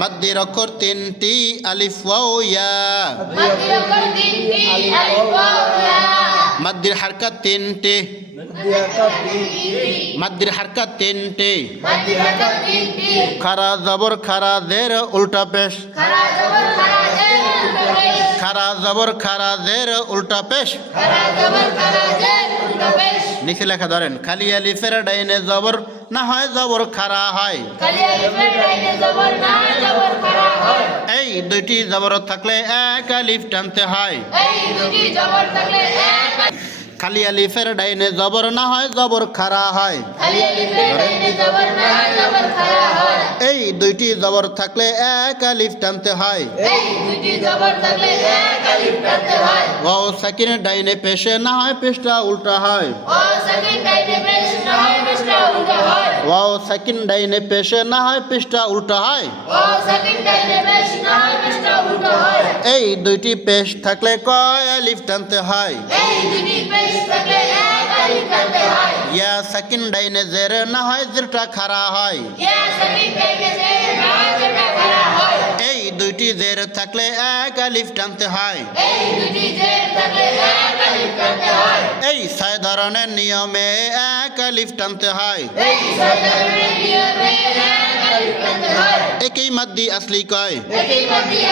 মাদ্দির অক্ষর তিনটি আলিফ ওয়াও ইয়া। মাদ্দির হারকাত তিনটি। মাদ্দির হারকাত তিনটি। খারা জবর খারা জের উল্টা পেশ। খারা জবর খারা জের উল্টা পেশ। নিচে লেখা ধরেন খালি আলিফের ডাইনে জবর না হয় জবর খারা হয়। এই দুইটি জবর থাকলে এক আলিফ টানতে হয়। খালি আলিফের ডাইনে জবর না হয় জবর খারা হয়। এই দুইটি জবর থাকলে এক আলিফ টানতে হয়। ওয়াও সাকিন ডাইনে পেশে না হয় পেশটা উল্টা হয়। ওয়াও সাকিন ডাইনে পেশে না হয় পেশটা উল্টা হয়। এই দুইটি পেশ থাকলে কয় আলিফ টানতে হয়। ইয়া সাকিন ডাইনে জের না হয় জেরটা খারা হয়। এই দুইটি জের থাকলে এক আলিফ টানতে হয়। এই ছয় ধরনের নিয়মে এক আলিফ টানতে হয়। একই মাদ্দি আসলি কয়।